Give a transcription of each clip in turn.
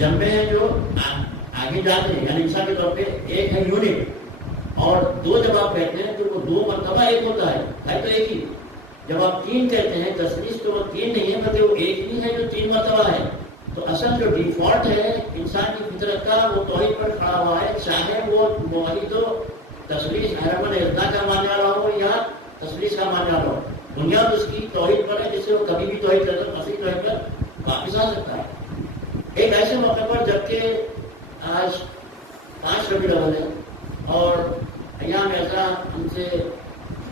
جنبے ہیں جو آگے جاتے ہیں، یعنی مثال کے طور پہ ایک ہے یونٹ اور دو جب آپ کہتے ہیں تو وہ دو مرتبہ ایک ہوتا ہے تو ایک ہی. جب آپ تین کہتے ہیں تثلیث تو وہ تین نہیں ہے بلکہ وہ ایک ہی ہے جو تین مرتبہ ہے. تو اصل جو ڈیفالٹ ہے انسان کی فطرت کا وہ توحید پر کھڑا ہوا ہے، چاہے وہ موحد و تثلیث احرام الاجزاء کا ماننے والا ہو یا تثلیث کا ماننے والا ہو. بنیاد اس کی توحید پر ہے جس سے وہ کبھی بھی توحید کرتا اصلی توحید پر واپس آ سکتا ہے. ایک ایسے موقع پر جبکہ آج 5 ربیع الاول ہے اور ایام ایسا ہم سے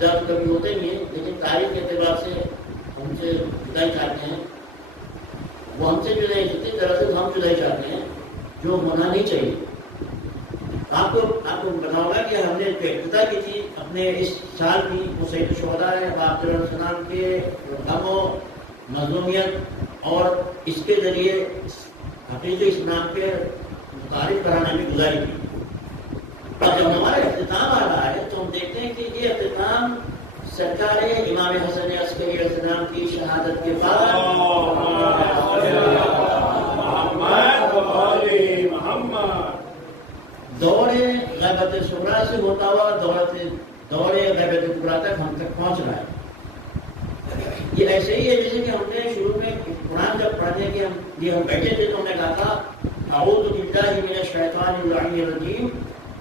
درد کبھی ہوتے نہیں ہیں، لیکن تاریخ کے اعتبار سے ہم سے جدائی چاہتے ہیں. وہ ہم سے جدائی چاہتے ہیں، دراصل ہم جدائی چاہتے ہیں جو ہونا نہیں چاہیے. آپ کو پتا ہوگا کہ ہم نے جو ابتدا کی تھی اپنے اس سال کی وہ سید الشہداء ہے آپ علیہ السلام کے غم و مظلومیت اور اس کے ذریعے حقیقی اسلام کے متعارف کرانے میں گزاری کی. اور جب ہمارا اختتام آ رہا ہے تو ہم دیکھتے ہیں کہ یہ اختتام سرکار امام حسن عسکری علیہ السلام کی شہادت کے بعد دور غیبت صغریٰ سے ہوتا ہوا دور غیبت کبریٰ تک ہم تک پہنچ رہا ہے. یہ ایسے ہی ہے جیسے کہ ہم نے شروع میں قرآن جب پڑھنے کے ہم بیٹھے تھے تو ہم نے کہا تھا اعوذ باللہ من الشیطان اللعین الرجیم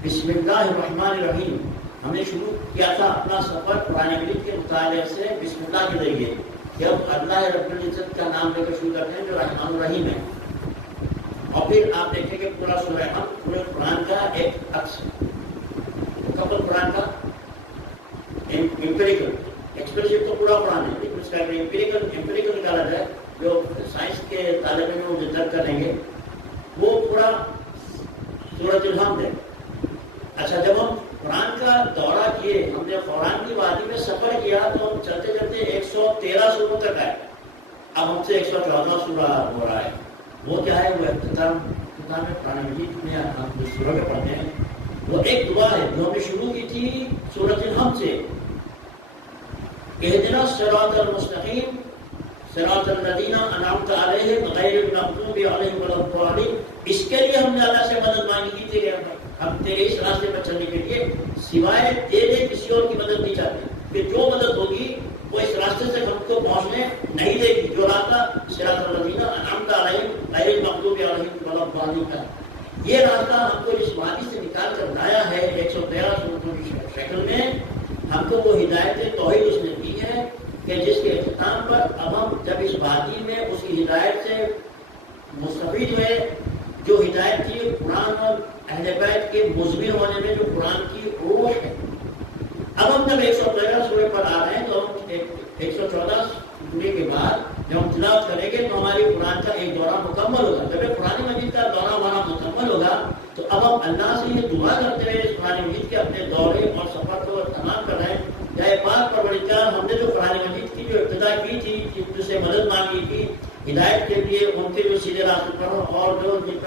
بسم اللہ الرحمن الرحیم. ہم نے شروع کیا تھا اپنا سفر قرآن مجید کے مطالعے سے بسم اللہ کے ذریعے کہ اب اللہ رب العزت کا نام لے کر شروع کرتے ہیں جو رحمان الرحیم ہے. اور پھر آپ دیکھیں کہ پورا سورہ حمد پورے قرآن کا ایک عکس مکمل قرآن کا امپیریکل ایکسپریشن تو پورا قرآن ہے، لیکن اس کا امپیریکل نکالا جائے جو سائنس کے طالب علم جو درد کریں گے وہ پورا سورۃ الحمد ہے. اچھا جب ہم قرآن کا دورہ کیے، ہم نے قرآن کی وادی میں سفر کیا تو ہم چلتے چلتے 113 سوروں تک آئے. اب ہم سے 114 سورہ ہو رہا ہے. وہ کیا ہے؟ وہ اختتام میں قرآن مجید میں ہم جو سورہ میں پڑھتے ہیں وہ ایک دعا ہے جو ہم نے شروع کی تھی سورۃ الحمد سے. اہدنا الصراط المستقیم صراط الذین انعمت علیہم غیر المغضوب علیہم ولا الضالین. اس کے لیے ہم نے اللہ سے مدد مانگی تھی کہ ہم تیرے اس راستے پر چلنے کے لیے سوائے تیرے کسی اور کی مدد نہیں چاہتے کہ جو مدد ہوگی وہ اس راستے سے ہم کو پہنچنے نہیں دے گی جو راستہ صراط الذین انعمت علیہم غیر المغضوب علیہم ولا الضالین کا. یہ راستہ ہم کو اس وادی سے نکال کر لایا ہے 113 سورتوں کی شکل میں. ہم کو وہ ہدایت توحید اس نے دی ہے کہ جس کے اختتام پر اب ہم جب اس وادی میں اس کی ہدایت سے مستفید ہوئے جو ہدایت تھی قرآن اور اہل بیت کے مزمر ہونے میں جو قرآن کی روح ہے. اب ہم جب 113 سورے پر آ رہے ہیں تو ہم 114 سورے کے بعد جب ہم تلاوت کریں گے تو ہماری قرآن کا ایک دورہ مکمل ہوگا. جب قرآن مجید کا دورہ ہمارا مکمل ہوگا تو اب ہم اللہ سے یہ دعا کرتے ہوئے اس قرآن مجید کے اپنے دورے اور سفر کو تمام کر رہے ہیں. یا پاک پروردگار ہم نے جو قرآن مجید کی جو ابتدا کی تھی جس سے مدد مانگی تھی ہدایت کے لیے ان کے جو سیدھے راستے پر اور جو جن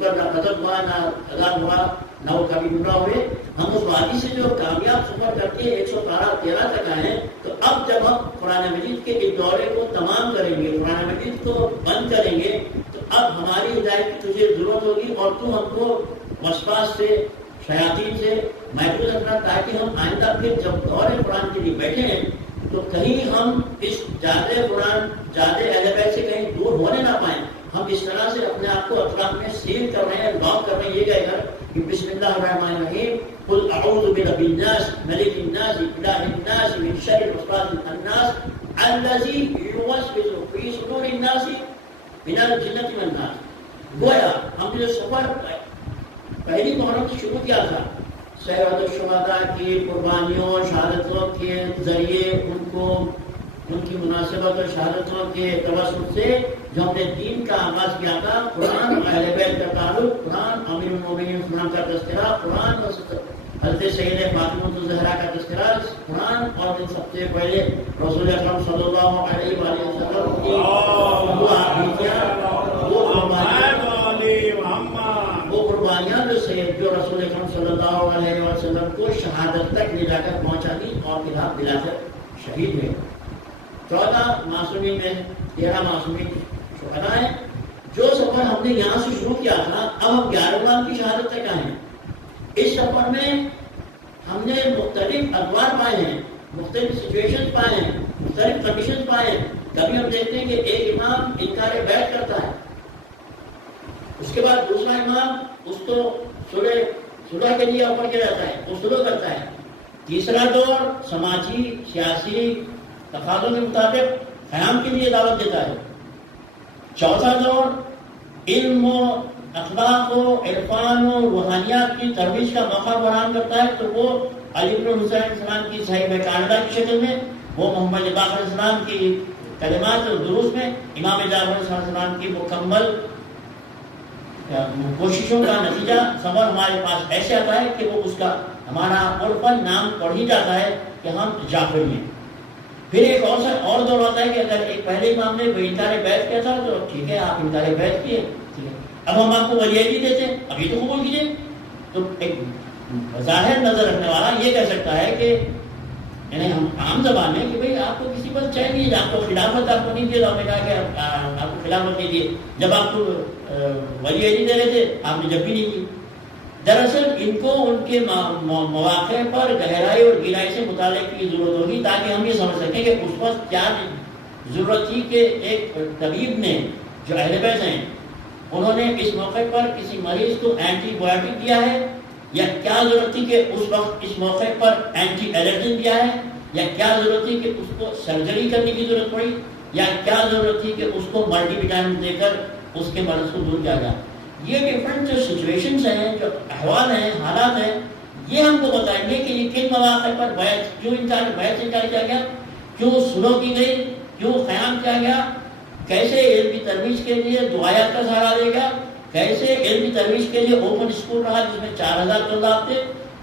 پر نہ قتل ہوا نہ عذاب ہوا نہ وہ کبھی گمراہ ہوئے، ہم اس وادی سے جو کامیاب سفر کر کے 113 تک آئے ہیں. تو اب جب ہم قرآن مجید کے اس دورے کو تمام کریں گے، قرآن مجید کو بند کریں گے تو اب ہماری ہدایت کی تجھے ضرورت ہوگی اور تو ہم کو وسواس سے شیاطین سے محفوظ رکھنا تاکہ ہم آئندہ پھر جب دور قرآن کے لیے بیٹھے ہیں تو کہیں ہم اس جادے قرآن جادے اہل بیت سے کہیں دور ہونے نہ پائیں. ہم اس طرح سے اپنے آپ کو اطراف میں سیل کر رہے ہیں، لاک کر رہے ہیں. یہ کہے گا کہ بسم اللہ الرحمن الرحیم قل اعوذ برب الناس ملک الناس الہ الناس من شر الوسواس الخناس الذی یوسوس فی صدور الناس من الجنۃ والناس. گویا ہم نے جو سفر پہلی محرم سے شروع کیا تھا سید الشہداء کی قربانیوں شہادتوں کے ذریعے ان کی مناسبت اور شہادتوں کے توسط سے جو ہم نے دین کا آغاز کیا تھا، قرآن اہل بیت کا تعلق، قرآن امیر المومنین عثمان کا تذکرہ، قرآن حضرت سید فاطمہ الزہرا کا تذکرہ، قرآن اور ان سب سے پہلے رسول اکرم صلی اللہ علیہ وآلہ وسلم کی وہ قربانیاں جو رسول اکرم صلی اللہ علیہ وسلم کو شہادت تک لے جا کر پہنچا دی اور خلاف دلا کر شہید ہوئے. 14 معصومین میں 13 معصومین شہداء ہیں. جو سفر سفر ہم نے یہاں سے شروع کیا تھا، اب ہم 11 امام کی شہادت تک آئے ہیں۔ اس سفر میں ہم نے مختلف ادوار پائے ہیں، مختلف سچویشن پائے ہیں، مختلف کنڈیشن پائے ہیں۔ کبھی ہم دیکھتے ہیں کہ ایک امام انکار بیعت کرتا ہے، اس کے بعد دوسرا امام اس کو صلح کے لیے اوپر کیا جاتا ہے، وہ صلح کرتا ہے۔ تیسرا دور سماجی سیاسی تقاضوں کے مطابق قیام کے لیے دعوت دیتا ہے۔ چوتھا دور علم و اخلاق و عرفان و روحانیات کی ترویج کا موقع فراہم کرتا ہے، تو وہ علی بن حسین علیہ السلام کی صحیح کانڈا کی شکل میں، وہ محمد باقر علیہ السلام کی کلمات اور دروس میں، امام جعفر علیہ السلام کی مکمل کوششوں کا نتیجہ خبر ہمارے پاس ایسے آتا ہے کہ وہ اس کا ہمارا عرفاً نام پڑھ ہی جاتا ہے کہ ہم جعفری ہیں۔ پھر ایک اور دور ہوتا ہے کہ اگر ایک پہلے امام نے انکار بیعت کیا تھا تو ٹھیک ہے، آپ انکار بیعت کیے، ٹھیک ہے، اب ہم آپ کو ولی عہدی دیتے ہیں، ابھی تو قبول کیجیے۔ تو ایک ظاہر نظر رکھنے والا یہ کہہ سکتا ہے کہ یعنی ہم عام زبان میں کہ بھئی آپ کو کسی پر چاہیے نہیں، آپ کو خلافت آپ کو نہیں دیا، آپ نے کہا کہ آپ کو خلافت نہیں دی، جب آپ کو ولی عہدی دے رہے تھے آپ نے جب بھی نہیں کی۔ دراصل ان کو ان کے مواقع پر گہرائی اور گہرائی سے مطالعے کی ضرورت ہوگی تاکہ ہم یہ سمجھ سکیں کہ اس وقت کیا ضرورت تھی کہ ایک طبیب نے جو اہل بیت ہیں انہوں نے اس موقع پر کسی مریض کو اینٹی بایوٹک دیا ہے، یا کیا ضرورت تھی کہ اس وقت اس موقع پر اینٹی الرجن دیا ہے، یا کیا ضرورت تھی کہ اس کو سرجری کرنے کی ضرورت پڑی، یا کیا ضرورت تھی کہ اس کو ملٹی وٹامن دے کر اس کے مرض کو دور کیا جائے۔ یہ ڈفرنٹ جو سچویشنز ہیں، جو احوال ہیں، حالات ہیں، یہ ہم کو بتائیں گے کہ یہ کن مواقع پر بیعت کیوں بیعت سے انکار کیا گیا، کیوں صلح کی گئی، کیوں قیام کیا گیا، کیسے علم کی ترویج کے لیے دعایات کا سہارا دے گا، کیسے علم کی ترویج کے لیے اوپن اسکول رہا جس میں 4000 طلاب تھے،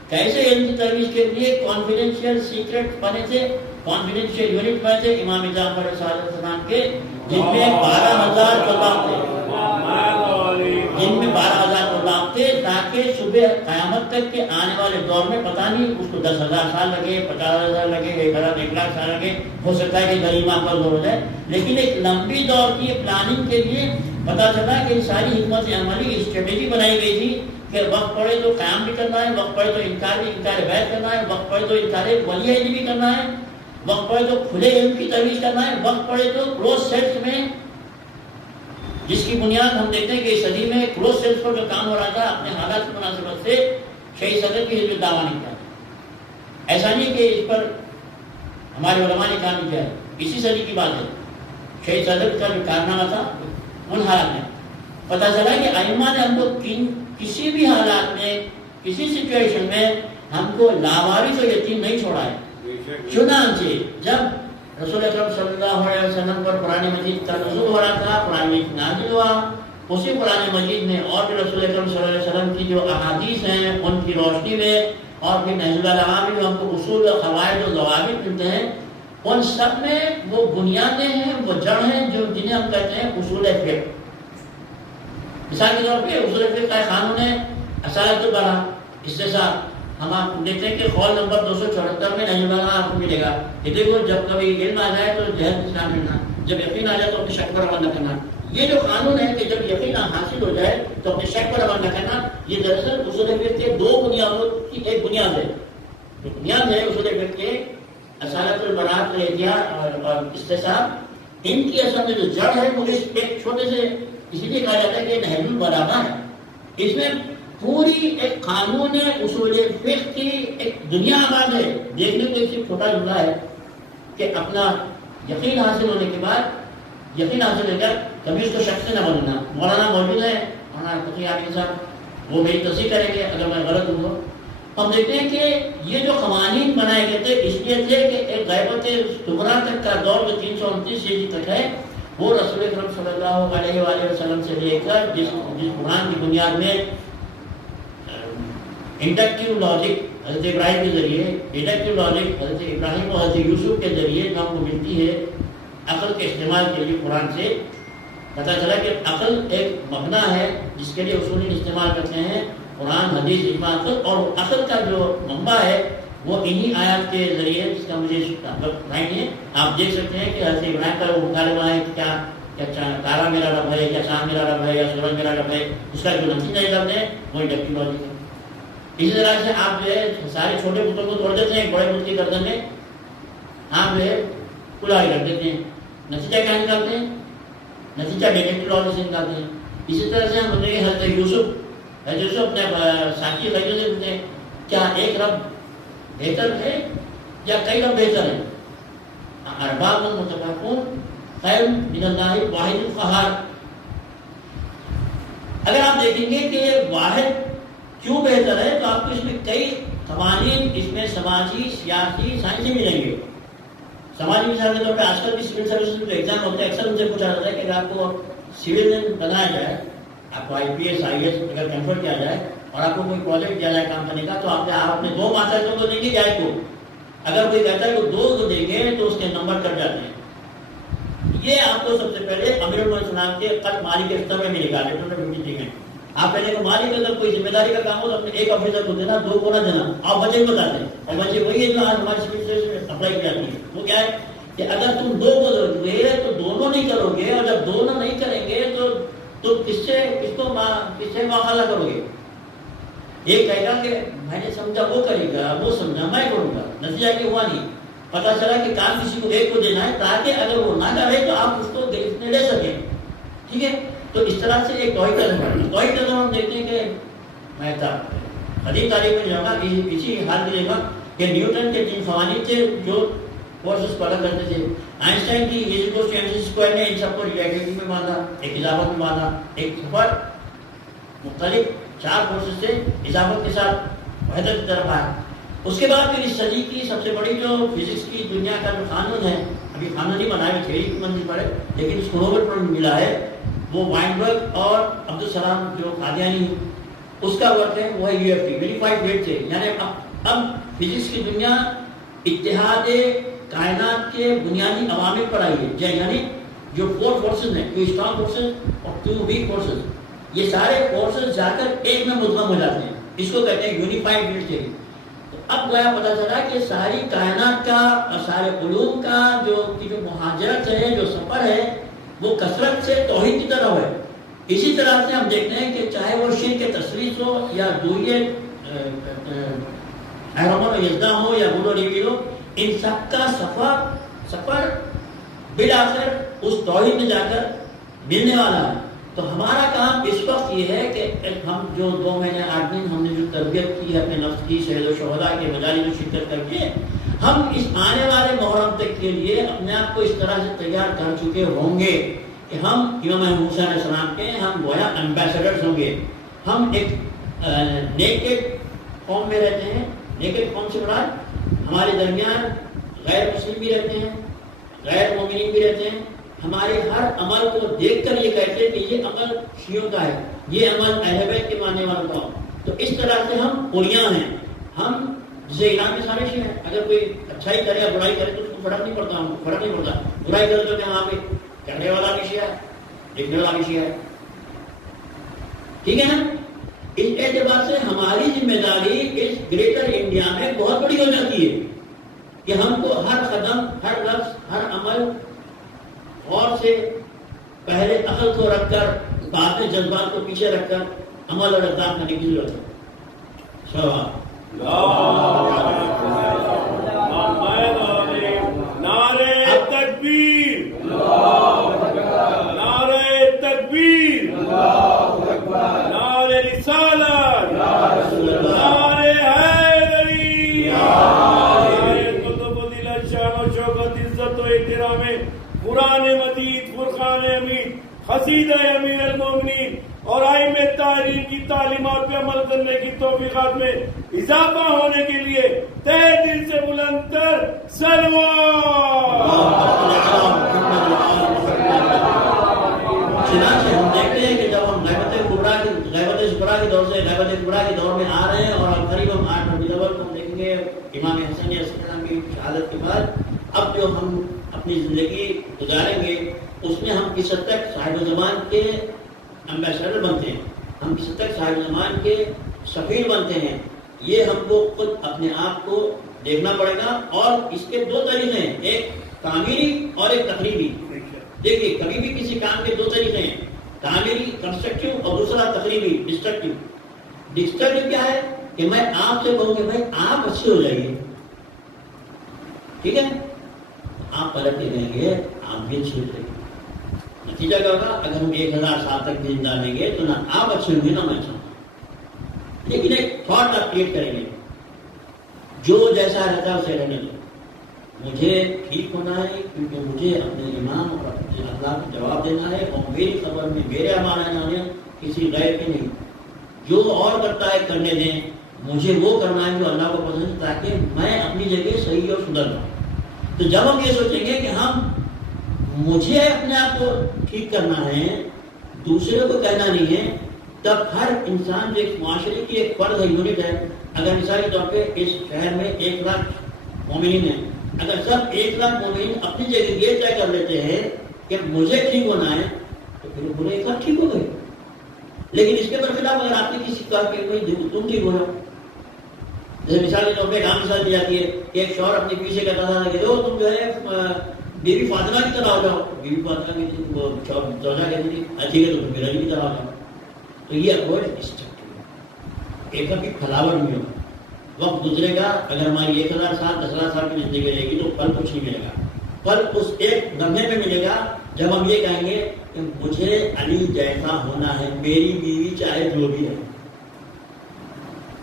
کیسے علم کی ترویج کے لیے کانفیڈینشیل سیکرٹ بنے تھے، کانفیڈینشیل یونٹ بنے تھے امام جعفر علیہ السلام کے، جن میں 12000 طلاب تھے، جن میں 12000 طلاب تھے، تاکہ صبح قیامت تک کے آنے والے دور میں پتہ نہیں اس کو 10,000 سال لگے، 50,000 لگے، 1,00,000 سال لگے، ہو سکتا ہے کہ غریبہ پر زور ہو جائے، لیکن ایک لمبی دور کی پلاننگ کے لیے پتا چلا کہ ساری حکمت عملی اسٹریٹجی بنائی گئی تھی کہ وقت پڑے تو قیام بھی کرنا ہے، وقت پڑے تو انکار بیعت کرنا ہے، وقت پڑے تو انکار ولی عہدی بھی کرنا ہے، وقت پڑے تو کھلے علم کی ترویج کرنا ہے، وقت پڑے تو کلوز سیٹس میں، جس کی بنیاد ہم دیکھتے ہیں کہ اس صدی میں کلوز سیٹس پر جو کام ہو رہا تھا اپنے حالات کی مناسبت سے شہید صدر کی حزب دعویٰ نہیں کیا۔ ایسا نہیں کہ اس پر ہمارے علماء نے کام کیا ہے، اسی صدی کی بات ہے، شہید صدر کا جو کارنامہ تھا ان حالات میں پتہ چلا کہ ائمہ نے ہم کو کسی بھی حالات میں، کسی سچویشن میں ہم کو لاوارث و یتیم نہیں چھوڑا ہے۔ چنانچہ جب رسول اکرم صلی اللہ علیہ وسلم پر قرآن مجید کا نزول ہو رہا تھا، قرآن مجید نازل ہوا، اسی قرآن مجید میں اور بھی رسول اکرم صلی اللہ علیہ وسلم کی جو احادیث ہیں ان کی روشنی میں، اور پھر نہج البلاغہ میں جو ہم کو اصول و قواعد و ضوابط ملتے ہیں، ان سب میں وہ بنیادیں ہیں، وہ جڑ ہیں جو جنہیں ہم کہتے ہیں اصول فقہ۔ مثال کے طور پہ اصول فقہ کا قانون ہے اصالۃ البراء، استثاب۔ ہم آپ دیکھتے ہیں کہ قول نمبر 274 میں نہج البلاغہ آپ کو ملے گا کہ دیکھو جب کبھی علم آ جائے تو جہل اسلام کرنا، جب یقین آ جائے تو اپنے شک پر عمل نہ کرنا۔ یہ جو قانون ہے کہ جب یقین حاصل ہو جائے تو اپنے شک پر عمل نہ کرنا، یہ دراصل اصول فقہ کے دو بنیادوں کی ایک بنیاد ہے۔ جو بنیاد ہے اصول فقہ کے اصالۃ البراء کا احتیاط اور استصحاب، ان کی اصل میں جو جڑ ہے وہ اس ایک چھوٹے سے اسی لیے کہا جاتا ہے کہ نہج البلاغہ ہے۔ اس میں پوری ایک قانون اصول فقہ کی ایک دنیا آباد ہے۔ دیکھنے کو ایک چھوٹا جملہ ہے کہ اپنا یقین حاصل ہونے کے بعد، یقین حاصل ہو کر کبھی اس کو شک سے نہ بننا۔ مولانا موجود ہے، مولانا تقی عامر صاحب، وہ میری تصحیح کریں گے اگر میں غلط ہوں۔ ہم دیکھتے ہیں کہ یہ جو قوانین بنائے گئے تھے اس لیے تھے کہ ایک غیبت صغریٰ تک کا دور جو 329 ہجری تک ہے، وہ رسول اکرم صلی اللہ علیہ وآلہ وسلم سے لے کر جس قرآن کی بنیاد میں انڈکٹیو لاجک حضرت ابراہیم کے ذریعے، ڈیڈکٹیو لاجک حضرت ابراہیم اور حضرت یوسف کے ذریعے جو ہم کو ملتی ہے عقل کے استعمال کے لیے، قرآن سے پتہ چلا کہ عقل ایک مبنا ہے جس کے لیے اصولین استعمال کرتے ہیں، قرآن، حدیث، اجماع، عقل، اور عقل کا جو منبع ہے وہ انہی آیات کے ذریعے، جس کا مجھے وقت نہیں ہے، آپ دیکھ سکتے ہیں کہ حضرت ابراہیم کا وہ مطالبہ ہے کہ کیا یا تارا میرا رب ہے یا چاند میرا رب ہے یا سورج میرا رب ہے، اس کا جو نتیجہ نکالتے ہیں وہی ٹیکنالوجی ہے. اسی طرح سے آپ جو ہے سارے چھوٹے بتوں کو توڑ دیتے ہیں، ایک بڑے بت کی گردن میں آپ جو ہے کلائی رکھ دیتے ہیں، نتیجہ کیا نکالتے ہیں؟ نتیجہ ٹیکنالوجی سے نکالتے ہیں. اسی طرح سے ہم دیکھیں حضرت یوسف اپنے ساتھی بھائیوں سے پوچھتے ہیں کیا ایک رب بہتر ہے یا کئی رب بہتر ہیں؟ ارباب متفرقون خیر من اللہ واحد القہار. اگر آپ دیکھیں گے کہ واحد کیوں بہتر ہے تو آپ کو اس میں کئی قوانین، اس میں سماجی، سیاسی، سائنسی ملیں گے. سماجی مثال کے طور پہ آج کل بھی سول سروسز میں جو ایگزام ہوتے ہیں اکثر ان سے پوچھا جاتا ہے کہ اگر آپ کو سول بنایا جائے، آپ کو IPS IAS اگر کنفرٹ کیا جائے اور آپ کو کوئی پروجیکٹ دیا جائے کام کرنے کا، تو آپ اپنے 2 ماسٹروں کو دیں گے یا 1 کو؟ اگر کوئی کہتا ہے کہ 2 کو دیں گے تو اس کے نمبر کٹ جاتے ہیں. یہ آپ کو سب سے پہلے امیر السلام کے خط مالی کے استعمال میں ملے گا. آپ پہلے کو مالک اگر کوئی ذمہ داری کا کام ہو تو اپنے 1 آفیسر کو دینا، 2 کو نہ دینا. آپ بچے بتاتے ہیں اور بچے وہی ہے جو آج ہماری سول سے اپلائی کی جاتی ہے. وہ کیا ہے کہ اگر تم 2 کو دو گے تو دونوں نہیں کرو گے، اور جب دونوں نہیں کریں گے تو کس سے مواخذہ کرو گے؟ ایک کہے گا کہ میں نے سمجھا وہ کرے گا، وہ سمجھا میں کروں گا، نتیجہ کہ ہوا نہیں. پتا چلا کہ کام کسی کو 1 کو دینا ہے تاکہ اگر وہ نہ کرے تو آپ اس کو گرفت میں لے سکیں. ٹھیک ہے، تو اس طرح سے ایک توحید کا نظر ہے. توحید کا نظر ہم دیکھتے ہیں کہ میں قدیم تاریخ میں جاؤں گا اسی حال میں گا کہ نیوٹن کے 3 قوانین تھے جو فورسز پڑھا کرتے تھے. آئنسٹائن کی E=mc² نے ان سب کو ریلیٹیوٹی میں باندھا، ایک اضافت میں باندھا، ایک سفر مختلف 4 فورسز سے اضافت کے ساتھ وحدت کی طرف آیا. اس کے بعد پھر اس صدی کی سب سے بڑی جو فزکس کی دنیا کا جو قانون ہے، ابھی قانون نہیں بنایا، تھیوری کی منزل پر ہے، لیکن اس کو نوبل پرائز ملا ہے، وہ وائنبرگ اور عبدالسلام جو قادیانی اس کا ورک ہے، وہ ہے UFT یونیفائڈ ویٹ تھے. یعنی اب فزکس کی دنیا اتحاد کائنات کے بنیادی عوامل پر آئی ہے. یعنی جو 4 فورسز ہیں، 2 اسٹرانگ فورسز اور 2 ویک فورسز، یہ سارے فورسز جا کر ایک میں مدغم ہو جاتے ہیں. اس کو کہتے ہیں یونیفائڈ ویٹ تھیوری. تو اب گویا پتہ چلا کہ ساری کائنات کا اور سارے علوم کا جو مہاجرت ہے، جو سفر ہے، وہ کثرت سے توحید کی طرف ہے. اسی طرح سے ہم دیکھتے ہیں کہ چاہے وہ شرک کے تصویر ہو یا دوریت احرام و یزدہ ہو یا غلو ریویل ہو، ان سب کا سفر بالآخر اس توحید میں جا کر ملنے والا ہے. تو ہمارا کام اس وقت یہ ہے کہ ہم جو 2 مہینے 8 دن ہم نے جو تربیت کی اپنے نفس کی، شہید و شہداء کے مجالس میں شرکت کر کے، ہم اس آنے والے محرم تک کے لیے اپنے آپ کو اس طرح سے تیار کر چکے ہوں گے کہ ہم امام موسیٰ علیہ السلام کے ہم گویا ایمبیسڈرز ہوں گے. ہم ایک نیکڈ قوم میں رہتے ہیں. نیکڈ قوم سے مراد ہمارے درمیان غیر مسلم بھی رہتے ہیں، غیر مومنین بھی رہتے ہیں. ہمارے ہر عمل کو دیکھ کر یہ کہتے ہیں کہ یہ عمل شیعوں کا ہے، یہ عمل اہل بیت کے ماننے والوں کا. تو اس طرح سے ہم اولیاء ہیں. ہم جسے ایران میں سارے شیعہ ہیں، اگر کوئی اچھائی کرے یا برائی کرے تو اس کو فرق نہیں پڑتا. ہم کو فرق نہیں پڑتا. برائی کرے تو کہ وہاں پہ کرنے والا بھی شیعہ ہے، دیکھنے والا بھی شیعہ ہے. ٹھیک ہے نا؟ اس اعتبار سے ہماری ذمہ داری اس گریٹر انڈیا میں بہت بڑی ہو جاتی ہے کہ ہم کو ہر قدم، ہر لفظ، ہر عمل اور سے پہلے عقل کو رکھ کر بعد میں جذبات کو پیچھے رکھ کر عمل اور اقدام کرنے کی ضرورت ہے. نعرہ تکبیر، نعرہ تکبیر، نعرہ رسالت، نعرہ حیدری، نعرہ قطب و ذلت، شان و شوکت، عزت و احترام قرآن مجید، فرقان حمید، قصیدہ امیر المومنین اور ائمہ تحریر کی تعلیمات پہ عمل کرنے کی توفیقات میں اضافہ ہونے کے لیے تہہ دل سے بلند تر صلوات. چنانچہ ہم دیکھتے ہیں کہ جب ہم غیبت صغریٰ کے دور سے غیبت کبریٰ کے دور میں آ رہے ہیں اور اب قریب ہم 8 ربیع الاول کو ہم دیکھیں گے امام حسن علیہ السلام کی شہادت کے بعد اب جو ہم اپنی زندگی گزاریں گے اس میں ہم کس حد تک صاحب زمان کے ایمبیسڈر بنتے ہیں، ہم کس حد تک صاحب زمان کے سفیر بنتے ہیں، یہ ہم کو خود اپنے آپ کو دیکھنا پڑے گا. اور اس کے 2 طریقے ہیں، ایک تعمیری اور ایک تقریبی. دیکھیے کبھی بھی کسی کام کے دو طریقے ہیں، تعمیری کنسٹرکٹیو اور دوسرا تقریبی ڈسٹرکٹیو۔ ڈسٹرکٹیو کیا ہے کہ میں آپ سے کہوں کہ بھائی آپ اچھے ہو جائیے، ٹھیک ہے، آپ پلٹ کے کہیں گے آپ بھی اچھے ہو جائیے، نتیجہ کیا ہوگا؟ اگر ہم 1000 سال تک بھی زندہ رہیں گے تو نہ آپ اچھے ہوں گے نہ میں اچھا ہوں، لیکن ایک تھاٹ آپ کریٹ کریں گے، جو جیسا رہتا ہے اسے رہنے دو، مجھے ٹھیک ہونا ہے کیونکہ مجھے اپنے امام اور اپنے اللہ کو جواب دینا ہے، اور میری خبر میں میرے ہمارا جانے کسی غیر کے نہیں، جو اور کرتا ہے کرنے دیں، مجھے وہ کرنا ہے جو اللہ کو پسند ہے تاکہ میں اپنی جگہ صحیح اور سدھر جاؤں۔ تو جب ہم یہ سوچیں گے کہ ہم مجھے اپنے آپ کو ٹھیک کرنا ہے، دوسرے کو کہنا نہیں ہے، تب ہر انسان جو ایک معاشرے کی ایک فرد ہے، یونٹ ہے۔ اگر مثالی طور پہ اس شہر میں 1 لاکھ مومنین ہیں، اگر سب 1 لاکھ مومنین اپنی جگہ یہ طے کر لیتے ہیں کہ مجھے ٹھیک ہونا ہے تو پھر پورے 1 لاکھ ٹھیک ہو گئے۔ لیکن اس کے برخلاف اگر آپ نے کسی کا کہ تم ٹھیک ہو رہا، جیسے مثال کے طور پہ ایک عام مثال دی جاتی ہے کہ ایک شوہر اپنی بیوی سے کہتا تھا کہ تم جو ہے بیوی فاطمہ کی طرح ہو جاؤ، بیوی فاطمہ کی زوجہ کہتی تھی ٹھیک ہے تو تم میرا کی طرح ہو جاؤ۔ تو یہ اپروچ ڈسٹرکٹیو ہے، ایک کی پھیلاوٹ نہیں ہوگا، وقت گزرے گا، اگر ہماری 1000 سال 10,000 سال کی زندگی رہے گی تو پھل کچھ نہیں ملے گا، پھل اس ایک لمحے میں ملے گا جب ہم یہ کہیں گے کہ مجھے علی جیسا ہونا ہے، میری بیوی چاہے جو بھی ہے،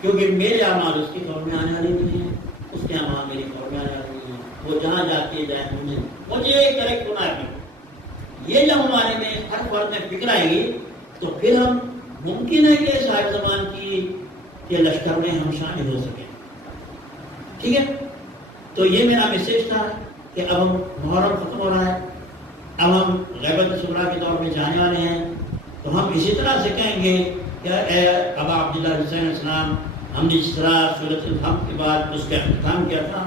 کیونکہ میرے اعمال اس کی قوم میں آنے والی نہیں ہے، اس کے اعمال میری قوم میں آنے والی نہیں ہے، وہ جہاں جاتی ہے جائے مجھے کریکٹ ہونا ہے۔ یہ جب ہمارے میں ہر فرد میں فکر آئے گی تو پھر ہم ممکن ہے کہ صاحب زمان کی کے لشکر میں ہم شامل ہو سکیں، ٹھیک ہے۔ تو یہ میرا میسج تھا کہ اب ہم محرم ختم ہو رہا ہے، اب ہم غیبت صغریٰ کے طور پہ جانے والے ہیں، تو ہم اسی طرح سے کہیں گے کہ اے ابا عبداللہ حسین علیہ السلام، ہم نے جس طرح سورۃ الحمد کے بعد اس کا اختتام کیا تھا،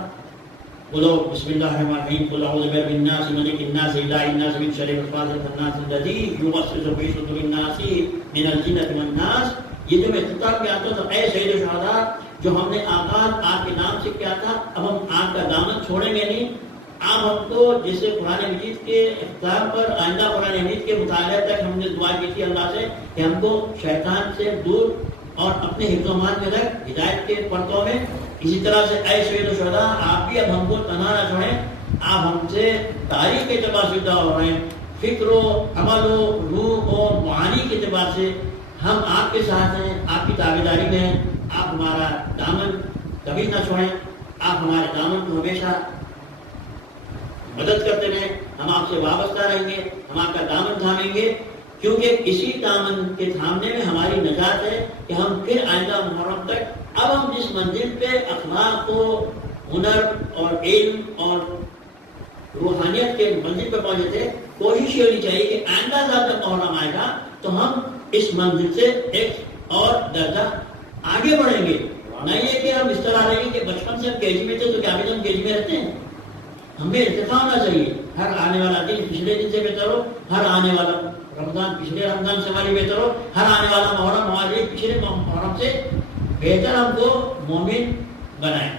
قلو بسم اللہ الرحمن الرحیم، قل اعوذ برب الناس ملک الناس الہ الناس من شر الوسواس الخناس الذی یوسوس فی صدور الناس من الجنۃ والناس، یہ جو میں اختتام کیا تھا تو اے سید الشہداء، جو ہم نے آغاز آپ کے نام سے کیا تھا، اب ہم آپ کا دامن چھوڑیں گے نہیں، آپ ہم کو جسے قرآن مجید کے اختتام پر آئندہ قرآن مجید کے مطالعے تک ہم نے دعا کی تھی اللہ سے کہ ہم کو شیطان سے دور اور اپنے حفظ و امان میں رکھ، ہدایت کے پرتوں میں، اسی طرح سے اے سید الشہداء آپ بھی اب ہم کو تنہا نہ چھوڑیں، آپ ہم سے تاریخ کے اعتبار سے جدا ہو رہے ہیں، فکر و عمل و روح و معانی کے اعتبار سے ہم آپ کے ساتھ ہیں، آپ کی تابعداری میں ہیں، آپ ہمارا دامن کبھی نہ چھوڑیں، آپ ہمارے دامن کو ہمیشہ مدد کرتے رہیں، ہم آپ سے وابستہ رہیں گے، ہم آپ کا دامن تھامیں گے، کیونکہ اسی دامن کے تھامنے میں ہماری نجات ہے کہ ہم پھر آئندہ محرم تک اب ہم جس منزل پہ اخلاق و ہنر اور علم اور روحانیت کے منزل پہ پہنچے تھے، کوشش یہ ہونی چاہیے کہ آئندہ سال جب محرم آئے گا تو ہم اس منزل سے ایک اور درجہ آگے بڑھیں گے، نہ یہ کہ ہم اس طرح رہیں گے کہ بچپن سے ہم کے جی میں تھے تو کیا بھی ہم کے جی میں رہتے ہیں، ہمیں ارتقا ہونا چاہیے، ہر آنے والا دن پچھلے دن سے بہتر ہو، ہر آنے والا رمضان پچھلے رمضان سے ہماری بہتر ہو، ہر آنے والا محرم ہمارے پچھلے محرم سے بہتر ہم کو مومن بنائیں۔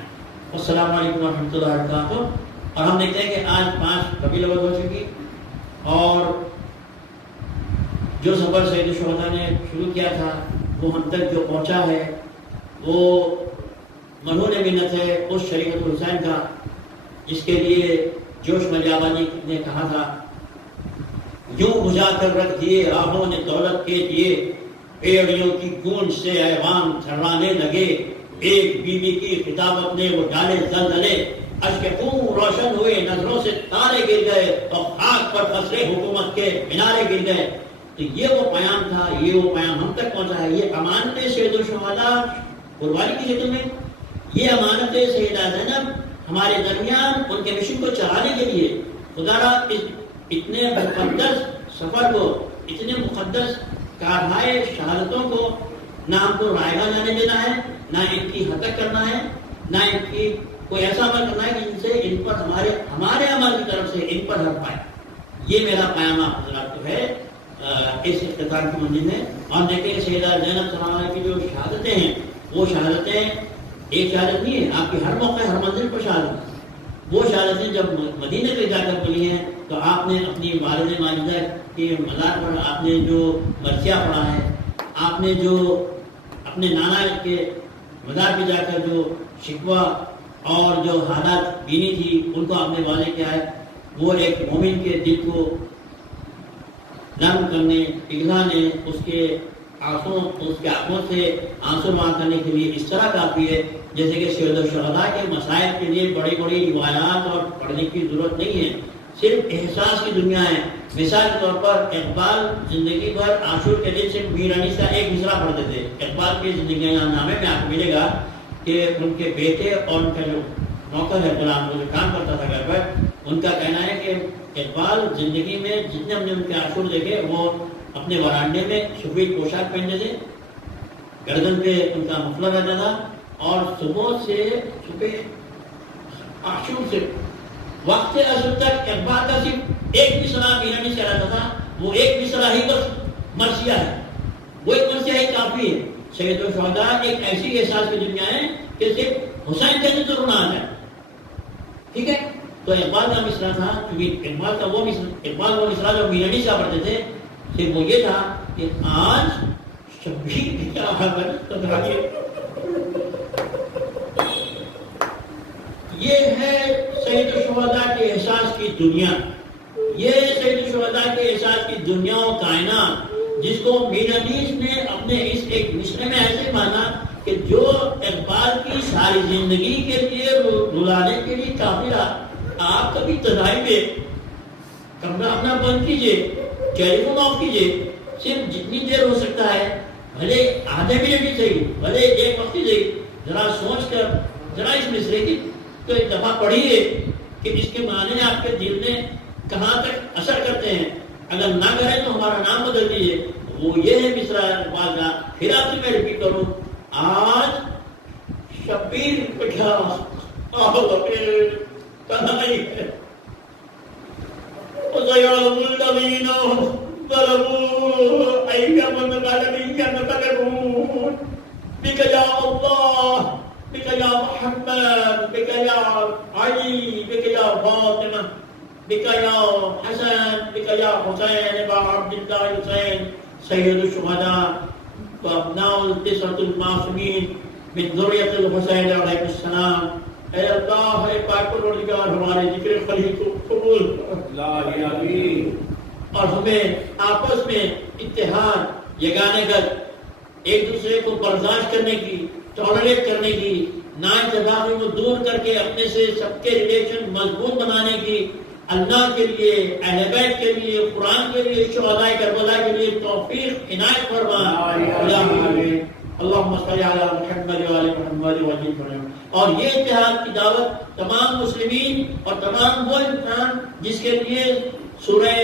السلام علیکم ورحمۃ اللہ وبرکاتہ۔ اور ہم دیکھتے ہیں کہ آج 5 ربیع الاول ہو چکی، اور جو سفر سید الشہداء نے شروع کیا تھا وہ ہم تک جو پہنچا ہے وہ مرہون منت ہے اس شریعت الحسین کا، جس کے لیے جوش ملیابانی نے کہا تھا، یوں بجھا کر رکھ دیے راہوں نے دولت کے دیے، پیڑیوں کی گونج سے ایوان تھرانے لگے، ایک بیوی کی خطابت نے وہ ڈالے زلزلے، اشک خون روشن ہوئے، نظروں سے تارے گر گئے، اور خاک پر خسرے حکومت کے مینارے گر گئے۔ تو یہ وہ پیام تھا، یہ وہ پیام ہم تک پہنچا ہے، یہ امانت سید الشہداء قربانی کی شکل میں، یہ امانت سیدہ زینب ہمارے درمیان ان کے مشن کو چلانے کے لیے خدا را اتنے مقدس سفر کو، اتنے مقدس کارہائے شہادتوں کو نہ ہم کو رائے گاہ جانے دینا ہے، نہ ان کی ہتک کرنا ہے، نہ ان کی کوئی ایسا عمل کرنا ہے کہ ان سے ان پر ہمارے عمل کی طرف سے ان پر ہر پائے۔ یہ میرا پیام آپ حضرات کو ہے اس اختتام کی منزل میں۔ اور دیکھیں کہ سیدہ زینب سلام علیہ کی جو شہادتیں ہیں وہ شہادتیں ایک شہادت نہیں ہے، آپ کی ہر موقع ہر منزل پر شہادت، وہ شہادتیں جب مدینہ میں جا کر پڑھی ہیں تو آپ نے اپنی والد ماجدہ کے مزار پر آپ نے جو مرثیہ پڑھا ہے، آپ نے جو اپنے نانا کے مزار پہ جا کر جو شکوہ اور جو حالات بینی تھی ان کو آپ نے واضح کیا ہے، وہ ایک مومن کے دل کو نرم کرنے، پگھلانے، اس کے آنکھوں سے آنسو بہا کرنے کے لیے اس طرح کافی ہے جیسے کہ سید الشہداء کے مسائل کے لیے بڑی بڑی روایات اور پڑھنے کی ضرورت نہیں ہے، صرف احساس کی دنیا ہے۔ مثال کے طور پر اقبال زندگی بھر عاشور کے دن صرف میر انیس کا ایک مصرع پڑھتے تھے۔ اقبال کی زندگی نامے میں آپ کو ملے گا کہ ان کے بیٹے اور ان کا جو نوکر ہے غلام جو کام کرتا تھا گھر پر، ان کا کہنا ہے کہ اقبال زندگی میں جتنے ہم نے ان کے عاشور دیکھے وہ اپنے ورانڈے میں سفید پوشاک پہنتے تھے، گردن پہ ان کا مفلر رہتا تھا، اور صبح سے صبح عاشور سے وقت عصر تک اقبال کا صرف ایک مصرع میرانی سے رہتا تھا، وہ ایک مصرع ہی بس مرثیہ ہے، وہ ایک مرثیہ ہی کافی ہے۔ سید الشہداء ایک ایسی احساس کی دنیا ہے کہ صرف حسین کہنے تو رونا آتا ہے، ٹھیک ہے؟ تو اقبال کا مصرع تھا، کیونکہ اقبال وہ مصرع جو میرانی سے پڑھتے تھے صرف وہ یہ تھا کہ آج شبیر کیا حال، یہ ہے سید الشہداء کے احساس کی دنیا، یہ سید الشہداء کے احساس کی دنیا و کائنات، جس کو میر انیس نے اپنے اس ایک مصرے میں ایسے مانا کہ جو اقبال کی ساری زندگی کے لیے رلانے کے لیے کافی رہا۔ آپ کبھی تنہائی میں کمرہ اپنا بند کیجئے، ٹیلی فون آف کیجئے، صرف جتنی دیر ہو سکتا ہے، بھلے آدھے منٹ بھی صحیح، بھلے ایک وقت ہی صحیح، ذرا سوچ کر ذرا اس مصرے کی تو ایک دفعہ پڑھیے کہ اس کے معنی آپ کے دل میں کہاں تک اثر کرتے ہیں۔ اگر نہ کریں تو ہمارا نام بدل دیجیے، وہ یہ ہے مصرع اقبال کا۔ پھر آپ سے میں ریپیٹ کروں، آج شبیر پٹھا تنہائی ہے، وَسَيَعْلَمُ الَّذِينَ ظَلَمُوا أَيَّ مُنْقَلَبٍ يَنْقَلِبُونَ بِكَ يَا اللَّهُ بِكَ يَا مُحَمَّدُ بِكَ يَا عَلِي بِكَ يَا فاطمة بِكَ يَا حسن بِكَ يَا حسين ابن عبد الله الحسين سيد الشهداء وأبناء التسعة المعصومين من ذرية الحسين عليه السلام۔ اے اللہ، اے پاک پروردگار، ہمارے ذکر خلیل کو قبول اور ہمیں آپس میں اتحاد، یگانگت، ایک دوسرے کو برداشت کرنے کی، ٹالریٹ کرنے کی، ناانتفاقی کو دور کر کے اپنے سے سب کے ریلیشن مضبوط بنانے کی اللہ کے لیے، اہل بیت کے لیے، قرآن کے لیے، شہداء کربلا کے لیے توفیق عنایت فرما۔ اللہم صلی علی محمد وعلی محمد وعلی محمد۔ اور یہ اتحاد کی دعوت تمام مسلمین اور تمام وہ انسان جس کے لیے سورہ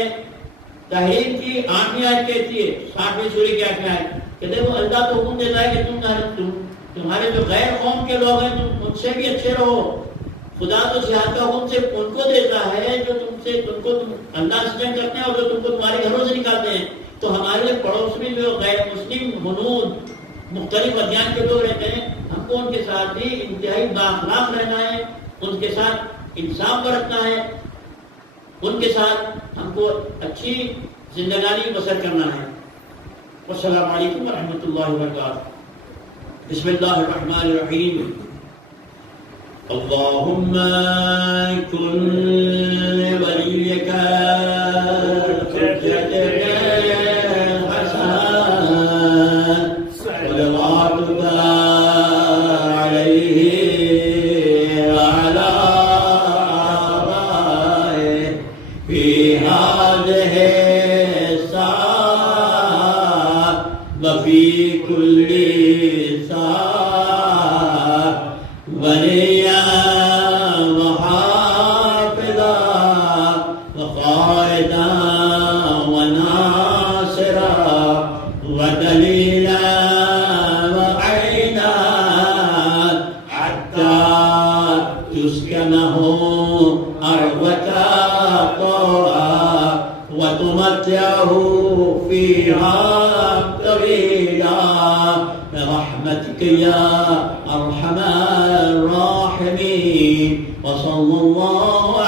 تحریم کی 8ویں آیت کہتی ہے، 60ویں سورہ کی 8ویں آیت کہ دیکھو اللہ تو حکم دیتا ہے کہ تمہارے جو غیر قوم کے لوگ ہیں تم ان سے بھی اچھے رہو۔ خدا تو جہاد کا حکم صرف ان کو دیتا ہے جو تم کو اللہ سے جنگ کرتے ہیں اور جو تم کو تمہارے گھروں سے نکالتے ہیں۔ تو ہمارے پڑوس میں جو غیر مسلم ہنود مختلف ادیان کے لوگ رہتے ہیں، ہم کو ان کے ساتھ بھی انتہائی بااخلاق رہنا ہے، ان کے ساتھ انصاف برتنا ہے، ان کے ساتھ ہم کو اچھی زندگانی بسر کرنا ہے۔ السلام علیکم ورحمۃ اللہ وبرکاتہ۔ بسم اللہ الرحمن الرحیم۔ اللهم كن وليك حجتك برحمتك يا أرحم الراحمين وصلى الله